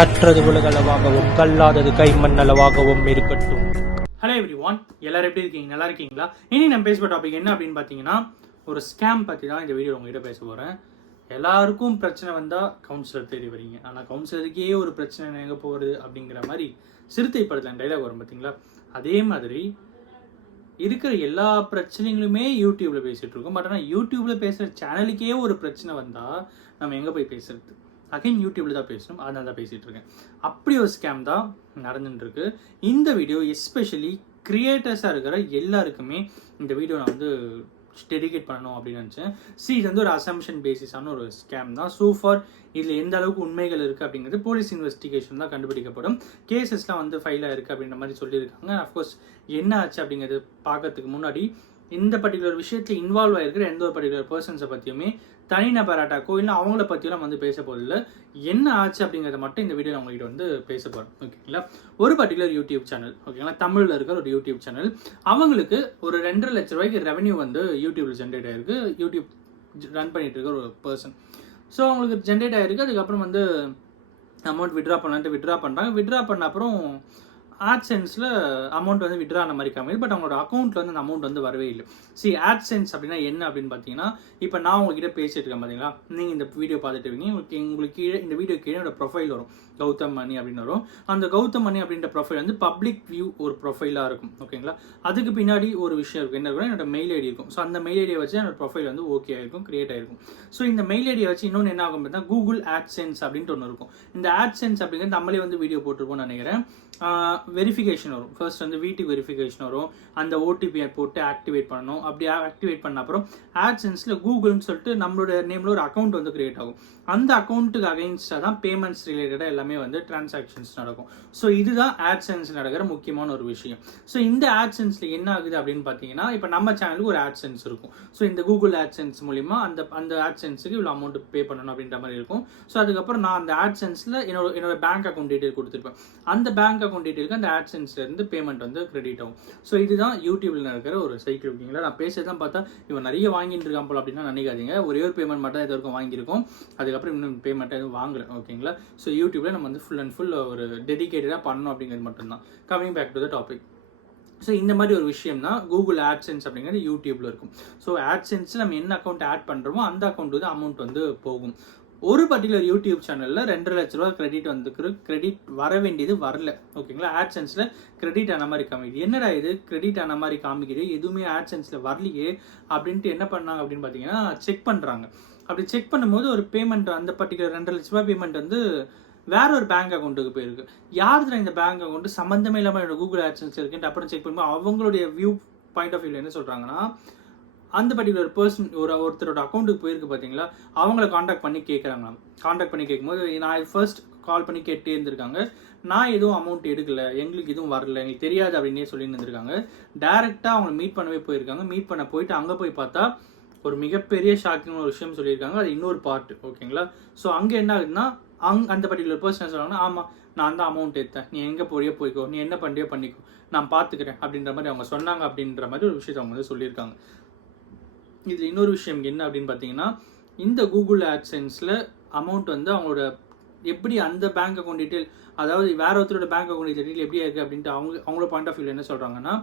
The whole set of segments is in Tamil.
கற்றது உலகளவாகவும் கல்லாதது கைமண்ணளவாகவும் இருக்கட்டும். ஹலோ எவ்ரிவான், எல்லாரும் எப்படி இருக்கீங்க? நல்லா இருக்கீங்களா? இனி நம்ம பேசுகிற டாபிக் என்ன அப்படின்னு பார்த்தீங்கன்னா, ஒரு ஸ்கேம் பற்றி தான் இந்த வீடியோ உங்ககிட்ட பேச போகிறேன். எல்லாருக்கும் பிரச்சனை வந்தால் கவுன்சிலர் தேடி வரீங்க, ஆனால் கவுன்சிலருக்கே ஒரு பிரச்சனை எங்கே போகிறது அப்படிங்கிற மாதிரி சிறுத்தை படத்தில் டைலாக் வரும் பார்த்தீங்களா? அதே மாதிரி இருக்கிற எல்லா பிரச்சனைகளுமே யூடியூப்பில் பேசிகிட்டு இருக்கோம். பட் ஆனால் யூடியூப்பில் பேசுகிற சேனலுக்கே ஒரு பிரச்சனை வந்தால் நம்ம எங்கே போய் பேசுறது? அகைன் யூடியூப்ல தான் பேசணும், அதனால தான் பேசிகிட்டு இருக்கேன். அப்படி ஒரு ஸ்கேம் தான் நடந்துட்டுருக்கு. இந்த வீடியோ எஸ்பெஷலி கிரியேட்டர்ஸாக இருக்கிற எல்லாருக்குமே இந்த வீடியோ நான் வந்து டெடிகேட் பண்ணணும் அப்படின்னு நினச்சேன். இது வந்து ஒரு அசம்ஷன் பேசிஸான ஒரு ஸ்கேம் தான். ஃபார் இதில் எந்த அளவுக்கு உண்மைகள் இருக்குது அப்படிங்கிறது போலீஸ் இன்வெஸ்டிகேஷன் தான் கண்டுபிடிக்கப்படும். கேசஸ்லாம் வந்து ஃபைல் ஆயிருக்கு அப்படின்ற மாதிரி சொல்லியிருக்காங்க. அஃப்கோர்ஸ் என்ன ஆச்சு அப்படிங்கிறது பார்க்கறதுக்கு முன்னாடி இந்த பர்டிகுலர் விஷயத்தில் இன்வால்வ் ஆகிருக்கிற எந்த ஒரு பர்டிகுலர் பர்சன்ஸை பற்றியுமே தனிநபராட்டாக்கோ இல்லை அவங்கள பற்றியெல்லாம் வந்து பேச போதில்லை. என்ன ஆச்சு அப்படிங்கிறத மட்டும் இந்த வீடியோ உங்ககிட்ட வந்து பேச போகிறோம். ஓகேங்களா? ஒரு பர்டிகுலர் யூடியூப் சேனல், ஓகேங்களா, தமிழில் இருக்கிற ஒரு யூடியூப் சேனல், அவங்களுக்கு ஒரு 2.5 லட்ச ரூபாய்க்கு ரெவன்யூ வந்து யூடியூப்ல ஜென்ரேட் ஆயிருக்கு. யூடியூப் ரன் பண்ணிட்டு இருக்க ஒரு பர்சன். ஸோ அவங்களுக்கு ஜென்ரேட் ஆயிருக்கு. அதுக்கப்புறம் வந்து அமௌண்ட் விட்ரா பண்ணலான்ட்டு விட்ரா பண்ணுறாங்க. விட்ரா பண்ண அப்புறம் ஆட்சென்ஸில் அமௌண்ட் வந்து விட்ரா ஆன மாதிரி காமிது. பட் அவங்களோட அக்கௌண்ட்டில் வந்து அந்த அமௌண்ட் வந்து வரவே இல்லை. ஆட்சென்ஸ் அப்படின்னா என்ன அப்படின்னு பார்த்தீங்கன்னா, இப்போ நான் உங்ககிட்ட பேசிட்டு இருக்கேன் பார்த்தீங்களா, நீங்கள் இந்த வீடியோ பார்த்துட்டு இருக்கீங்க, உங்களுக்கு கீழே இந்த வீடியோ கீழே என்னோட ப்ரொஃபைல் வரும், கௌதம் மணி அப்படின்னு வரும். அந்த கௌதம் மணி அப்படின்ற ப்ரொஃபைல் வந்து பப்ளிக் வியூ ஒரு ப்ரொஃபைலாக இருக்கும். ஓகேங்களா? அதுக்கு பின்னாடி ஒரு விஷயம் இருக்கும். என்ன இருக்கும்? என்னோட மெயில் ஐடி இருக்கும். ஸோ அந்த மெயில் ஐடியை வச்சு என்னோட ப்ரொஃபைல் வந்து ஓகே ஆகிருக்கும், கிரியேட் ஆகிருக்கும். ஸோ இந்த மெயில் ஐடியை வச்சு இன்னொன்று என்ன ஆகும் பார்த்தீங்கன்னா, கூகுள் ஆட்சென்ஸ் அப்படின்ட்டு ஒன்று இருக்கும். இந்த ஆட்சென்ஸ் அப்படிங்கிறது நம்மளே வந்து வீடியோ போட்டிருப்போம்னு நினைக்கிறேன். வெரிஃபிகேஷன் வரும். ஃபர்ஸ்ட் வந்து வீட்டுக்கு வெரிஃபிகேஷன் வரும். அந்த ஓடிபியை போட்டு ஆக்டிவேட் பண்ணணும். அப்படி ஆக்டிவேட் பண்ண அப்புறம் ஆட்சென்ஸில் கூகுள்னு சொல்லிட்டு நம்மளோட நேமில் ஒரு அக்கௌண்ட் வந்து கிரியேட் ஆகும். அந்த அக்கௌண்ட்டுக்கு அகைன்ஸ்டாக தான் பேமெண்ட்ஸ் ரிலேட்டடாக எல்லாமே வந்து டிரான்சாக்ஷன்ஸ் நடக்கும். ஸோ இதுதான் ஆட்சென்ஸ் நடக்கிற முக்கியமான ஒரு விஷயம். ஸோ இந்த ஆட்சென்ஸில் என்ன ஆகுது அப்படின்னு பார்த்தீங்கன்னா, இப்போ நம்ம சேனலுக்கு ஒரு ஆட்சென்ஸ் இருக்கும். ஸோ இந்த கூகுள் ஆட்சென்ஸ் மூலிமா அந்த ஆட்சென்ஸுக்கு இவ்வளோ அமௌண்ட் பே பண்ணணும் அப்படின்ற மாதிரி இருக்கும். ஸோ அதுக்கப்புறம் நான் அந்த ஆட்சென்ஸில் என்னோட பேங்க் அக்கௌண்ட் டீட்டெயில் கொடுத்துருப்பேன். அந்த பேங்க் அக்கௌண்ட் டீட்டெயிலுக்கு அந்த ஆட்சென்ஸ்ல இருந்து பேமெண்ட் வந்து கிரெடிட் ஆகும். ஸோ இதுதான் யூடியூப்ல நடக்கிற ஒரு சைக்கிள். ஓகேங்களா? நான் பேசுறதான் பார்த்தா இவன் நிறைய வாங்கிட்டு இருக்கான் போல அப்படின்னா நினைக்காதீங்க. ஒரே ஒரு பேமெண்ட் மட்டும் இது வரைக்கும் வாங்கியிருக்கோம். அதுக்கப்புறம் இன்னும் பேமெண்ட் எதுவும் வாங்கல. ஓகேங்களா? ஸோ யூடியூப்ல நம்ம வந்து ஃபுல் அண்ட் ஃபுல் ஒரு டெடிகேட்டடாக பண்ணணும் அப்படிங்கிறது மட்டும்தான். Coming back to the topic. So இந்த மாதிரி ஒரு விஷயம் தான் கூகுள் ஆட்சென்ஸ் அப்படிங்கிறது யூடியூப்ல இருக்கும். ஸோ ஆட்சென்ஸில் நம்ம என்ன அக்கௌண்ட் ஆட் பண்ணுறோமோ அந்த அக்கௌண்ட் வந்து அமௌண்ட் வந்து போகும். ஒரு பர்டிகுலர் யூடியூப் சேனலில் 2.5 லட்ச ரூபா கிரெடிட் வந்துருக்கு. கிரெடிட் வர வேண்டியது வரல. ஓகேங்களா? ஆட்சென்ஸில் கிரெடிட் ஆன மாதிரி காமிக்குது. என்னடா இது கிரெடிட் ஆன மாதிரி காமிக்குது, எதுவுமே ஆட்சென்ஸில் வரலையே அப்படின்ட்டு என்ன பண்ணாங்க அப்படின்னு பார்த்தீங்கன்னா, செக் பண்ணுறாங்க. அப்படி செக் பண்ணும்போது ஒரு பேமெண்ட், அந்த பர்டிகுலர் 2.5 லட்ச ரூபா பேமெண்ட் வந்து வேற ஒரு பேங்க் அக்கௌண்ட்டுக்கு போயிருக்கு. யாருக்கு இந்த பேங்க் அக்கௌண்ட் சம்மந்தமே இல்லாமல் என்னோட கூகுள் ஆட்சென்ஸ் இருக்குன்ட்டு அப்புறம் செக் பண்ணும்போது அவங்களுடைய வியூ பாயிண்ட் ஆஃப் வியூவில் என்ன சொல்கிறாங்கன்னா, அந்த பர்டிகுலர் பர்சன் ஒருத்தரோட அக்கௌண்ட்டுக்கு போயிருக்கு பார்த்தீங்களா, அவங்கள காண்டாக்ட் பண்ணி கேட்குறாங்களாம். காண்டாக்ட் பண்ணி கேட்கும்போது நான் ஃபர்ஸ்ட் கால் பண்ணி கேட்டே இருந்திருக்காங்க. நான் எதுவும் அமௌண்ட் எடுக்கல, எங்களுக்கு எதுவும் வரல, எங்களுக்கு தெரியாது அப்படின்னே சொல்லி இருந்திருக்காங்க. டைரெக்டாக அவங்க மீட் பண்ணவே போயிருக்காங்க. மீட் பண்ண போயிட்டு அங்கே போய் பார்த்தா ஒரு மிகப்பெரிய ஷாக்கிங்கான ஒரு விஷயம் சொல்லியிருக்காங்க. அது இன்னொரு பார்ட். ஓகேங்களா? ஸோ அங்கே என்ன ஆகுதுன்னா, அந்த பர்டிகுலர் பர்சன் என்ன சொல்கிறாங்கன்னா, ஆமாம் நான் தான் அமௌண்ட் எடுத்தேன், நீ எங்கே போறியோ போய்க்கோ, நீ என்ன பண்ணுறியோ பண்ணிக்கோ, நான் பார்த்துக்கிறேன் அப்படின்ற மாதிரி அவங்க சொன்னாங்க. அப்படின்ற மாதிரி ஒரு விஷயத்தை அவங்க வந்து சொல்லியிருக்காங்க. இதில் இன்னொரு விஷயம் என்ன அப்படின்னு பார்த்தீங்கன்னா, இந்த கூகுள் ஆட்சென்ஸில் அமௌண்ட் வந்து அவங்களோட எப்படி அந்த பேங்க் அக்கௌண்ட் டீட்டெயில், அதாவது வேற ஒருத்தரோட பேங்க் அக்கௌண்ட் டீட்டெயில் எப்படி இருக்குது அப்படின்ட்டு அவங்களோட பாயிண்ட் ஆஃப் வியூவில் என்ன சொல்கிறாங்கன்னா,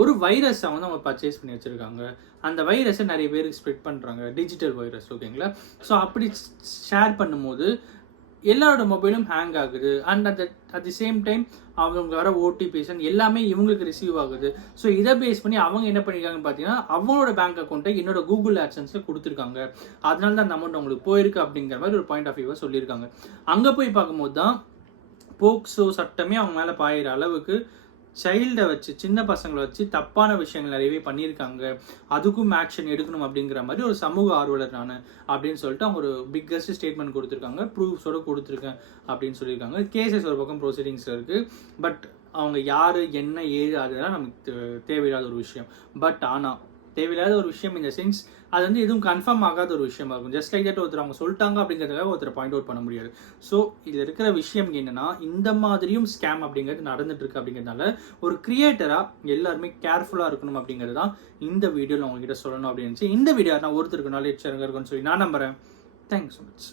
ஒரு வைரஸை வந்து அவங்க பர்ச்சேஸ் பண்ணி வச்சுருக்காங்க. அந்த வைரஸை நிறைய பேருக்கு ஸ்ப்ரெட் பண்ணுறாங்க, டிஜிட்டல் வைரஸ். ஓகேங்களா? ஸோ அப்படி ஷேர் பண்ணும்போது எல்லாரோட மொபைலும் ஹேங் ஆகுது. And at the same time அவங்க வர ஓடிபிஸ் எல்லாமே இவங்களுக்கு ரிசீவ் ஆகுது. ஸோ இதை பேஸ் பண்ணி அவங்க என்ன பண்ணியிருக்காங்கன்னு பார்த்தீங்கன்னா, அவங்களோட பேங்க் அக்கௌண்ட்டை என்னோட கூகுள் ஆட்சென்ஸில் கொடுத்துருக்காங்க. அதனால தான் அந்த அமௌண்ட் அவங்களுக்கு போயிருக்கு அப்படிங்கிற மாதிரி ஒரு பாயிண்ட் ஆஃப் வியூவை சொல்லியிருக்காங்க. அங்கே போய் பார்க்கும்போது தான் போக்சோ சட்டமே அவங்க மேலே பாயிற அளவுக்கு சைல்டை வச்சு, சின்ன பசங்களை வச்சு தப்பான விஷயங்கள் நிறையவே பண்ணியிருக்காங்க. அதுக்கும் ஆக்ஷன் எடுக்கணும் அப்படிங்கிற மாதிரி ஒரு சமூக ஆர்வலர் நான் அப்படின்னு சொல்லிட்டு அவங்க ஒரு பிக்கஸ்ட் ஸ்டேட்மெண்ட் கொடுத்துருக்காங்க. ப்ரூஃப்ஸோடு கொடுத்துருக்கேன் அப்படின்னு சொல்லியிருக்காங்க. கேசஸ் ஒரு பக்கம் ப்ரொசீடிங்ஸ் இருக்குது. பட் அவங்க யார் என்ன ஏது அதெல்லாம் நமக்கு தேவையில்லாத ஒரு விஷயம். பட் ஆனால் தேவையில்லாத ஒரு விஷயம் இந்த சென்ஸ் அது வந்து எதுவும் கன்ஃபார்ம் ஆகாத ஒரு விஷயமா இருக்கும். ஜஸ்ட் லைக் தட் ஒருத்தர் அவங்க சொல்லிட்டாங்க அப்படிங்கிறதுக்காக ஒருத்தர் பாயிண்ட் அவுட் பண்ண முடியாது. ஸோ இதில் இருக்கிற விஷயம் என்னன்னா, இந்த மாதிரியும் ஸ்கேம் அப்படிங்கிறது நடந்துட்டு இருக்கு. அப்படிங்கிறதுனால ஒரு கிரியேட்டராக எல்லாருமே கேர்ஃபுல்லாக இருக்கணும் அப்படிங்கிறது தான் இந்த வீடியோவில் உங்ககிட்ட சொல்லணும் அப்படின்னு. இந்த வீடியோ நான் ஒருத்தருக்கு நாலேஜ் இருக்குன்னு சொல்லி நான் நம்புறேன். Thanks so much.